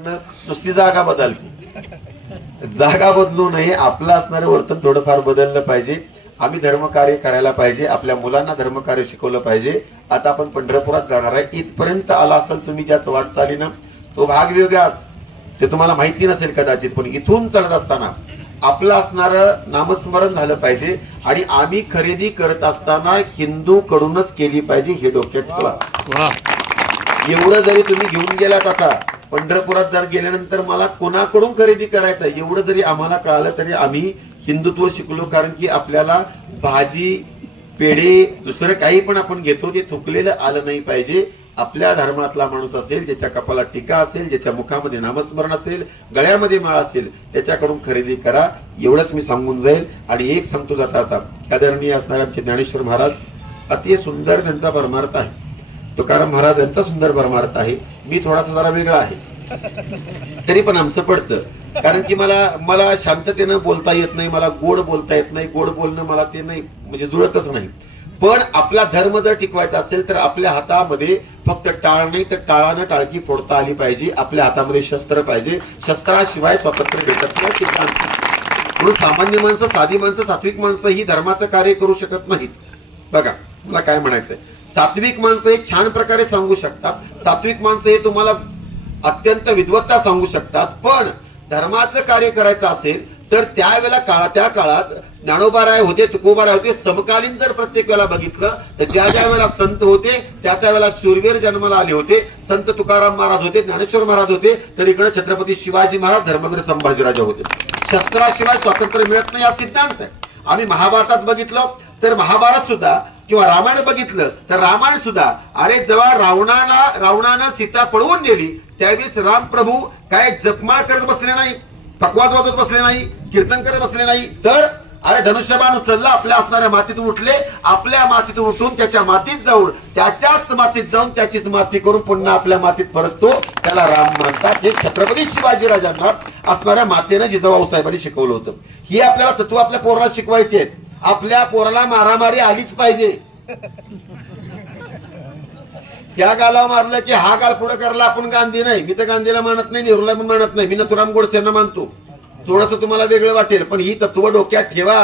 नुसती जागा बदलते, जागा बदलू नये, आपलं असणारं वर्तन थोडंफार बदललं पाहिजे. आम्ही धर्मकार्य करायला पाहिजे, आपल्या मुलांना धर्मकार्य शिकवलं पाहिजे. आता आपण पंढरपुरात जाणार आहे. इथपर्यंत आला असेल तुम्ही ज्याच वाटचालीनं, तो भाग वेगळाच, ते तुम्हाला माहिती नसेल कदाचित, पण इथून चढत असताना आपलं असणारं नामस्मरण झालं पाहिजे. आणि आम्ही खरेदी करत असताना हिंदू कडूनच केली पाहिजे, हे डोक्यात ठेवा. एवढं जरी तुम्ही घेऊन गेलात, आता पंढरपुरात जर गेल्यानंतर मला कोणाकडून खरेदी करायचं एवढं जरी आम्हाला कळालं तरी आम्ही हिंदुत्व शिकलो. कारण की आपल्याला भाजी पेढे दुसरं काही पण आपण घेतो ते थुकलेलं आलं नाही पाहिजे. आपल्या धर्मातला माणूस असेल, ज्याच्या कपाला टीका असेल, ज्याच्या मुखामध्ये नामस्मरण असेल, गळ्यामध्ये माळ असेल, त्याच्याकडून खरेदी करा. एवढंच मी सांगून जाईल. आणि एक सांगतो जाता आता, आदरणीय असणारे आमचे ज्ञानेश्वर महाराज, अति सुंदर त्यांचा परमार्थ आहे. तुकाराम महाराज यांचा सुंदर परमार्थ आहे. मी थोडासा जरा वेगळा आहे, तरी पण आमचं पडतं. कारण की मला शांततेनं बोलता येत नाही, मला गोड बोलता येत नाही. गोड बोलणं मला ते नाही, म्हणजे जुळतच नाही. पण आपला धर्म जर टिकवायचा असेल तर आपल्या हातामध्ये फक्त टाळ नाही तर टाळानं टाळकी फोडता आली पाहिजे. आपल्या हातामध्ये शस्त्र पाहिजे. शस्त्राशिवाय स्वातंत्र्य भेटत नाही. म्हणून सामान्य माणसं, साधी माणसं, सात्विक माणसं ही धर्माचं कार्य करू शकत नाहीत. बघा मला काय म्हणायचंय, सात्विक माणसं हे छान प्रकारे सांगू शकतात, सात्विक माणसं हे तुम्हाला अत्यंत विद्वत्ता सांगू शकतात. पण धर्माचं कार्य करायचं असेल तर त्यावेळेला त्या काळात ज्ञानोबाराय होते, तुकोबाराय होते. समकालीन जर प्रत्येक वेळेला बघितलं तर ज्या वेळेला संत होते त्या वेळेला शूरवीर जन्माला आले होते. संत तुकाराम महाराज होते, ज्ञानेश्वर महाराज होते, तर इकडे छत्रपती शिवाजी महाराज, धर्मवीर संभाजीराजे होते. शस्त्राशिवाय स्वातंत्र्य मिळत नाही हा सिद्धांत आहे. आम्ही महाभारतात बघितलं तर महाभारत सुद्धा, किंवा रामायण बघितलं तर रामायण सुद्धा, अरे जेव्हा रावणानं सीता पळवून नेली त्यावेळेस राम प्रभू काय जपमाळ करत बसले नाही, पकवाज वाजवत बसले नाही, कीर्तन करत बसले नाही, तर अरे धनुष्यबाण उचलला, आपल्या असणाऱ्या मातीतून उठले, आपल्या मातीतून उठून त्याच्या मातीत जाऊन, त्याच्याच मातीत जाऊन त्याचीच माती करून पुन्हा आपल्या मातीत परततो, त्याला राम म्हणतात. हे छत्रपती शिवाजीराजांना असणाऱ्या मातेनं जिजाऊ साहेबांनी शिकवलं होतं. ही आपल्याला तत्व आपल्या पोराला शिकवायची आहेत. आपल्या पोराला मारामारी आलीच पाहिजे. ह्या गाला मारलं की हा गाल पुढे करला, आपण गांधी नाही. मी तर गांधीला मानत नाही, नेहरूला पण मानत नाही, मी नथुराम गोडसेंना मानतो. थोडस तुम्हाला वेगळं वाटेल पण ही तत्व डोक्यात ठेवा.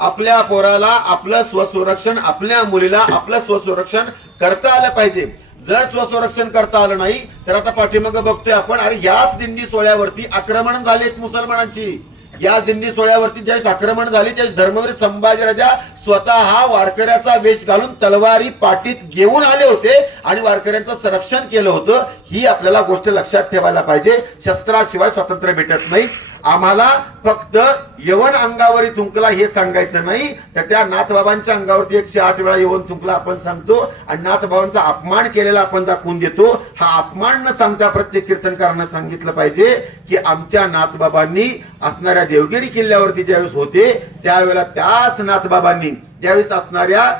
आपल्या पोराला आपलं स्वसंरक्षण, आपल्या मुलीला आपलं स्वसंरक्षण करता आलं पाहिजे. जर स्वसंरक्षण करता आलं नाही तर आता पाठीमागं बघतोय आपण, अरे याच दिंडी सोहळ्यावरती आक्रमण झालेत मुसलमानांची. या दिंडी सोहळ्यावरती ज्यावेळेस आक्रमण झाले त्यावेळेस धर्मवीर संभाजीराजा स्वतः वारकऱ्याचा वेश घालून तलवारी पाठीत घेऊन आले होते आणि वारकऱ्यांचं संरक्षण केलं होतं. ही आपल्याला गोष्ट लक्षात ठेवायला पाहिजे. शस्त्राशिवाय स्वातंत्र्य भेटत नाही. आम्हाला फक्त यवन अंगावरी थुंकला हे सांगायचं नाही, तर त्या नाथबाबांच्या अंगावरती 108 वेळा यवन थुंकला आपण सांगतो आणि नाथबाबांचा अपमान केलेला आपण दाखवून देतो. हा अपमान न सांगता प्रत्येक कीर्तनकारांना सांगितलं पाहिजे की आमच्या नाथबाबांनी असणाऱ्या देवगिरी किल्ल्यावरती ज्यावेळेस होते त्यावेळेला त्याच नाथबाबांनी ज्यावेळेस असणाऱ्या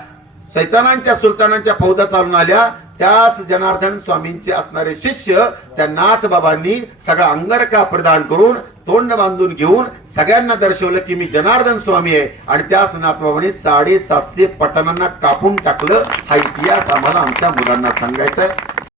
सैतानांच्या सुलतानांच्या फौजा चालून आल्या, त्याच जनार्दन स्वामींचे असणारे शिष्य त्या नाथबाबांनी सगळा अंगरखा प्रदान करून तोंड बांधून घेऊन सगळ्यांना दर्शवलं की मी जनार्दन स्वामी आहे. आणि त्याच नाथबाबांनी 750 पटाणांना कापून टाकलं. हा इतिहास आम्हाला आमच्या मुलांना सांगायचा आहे.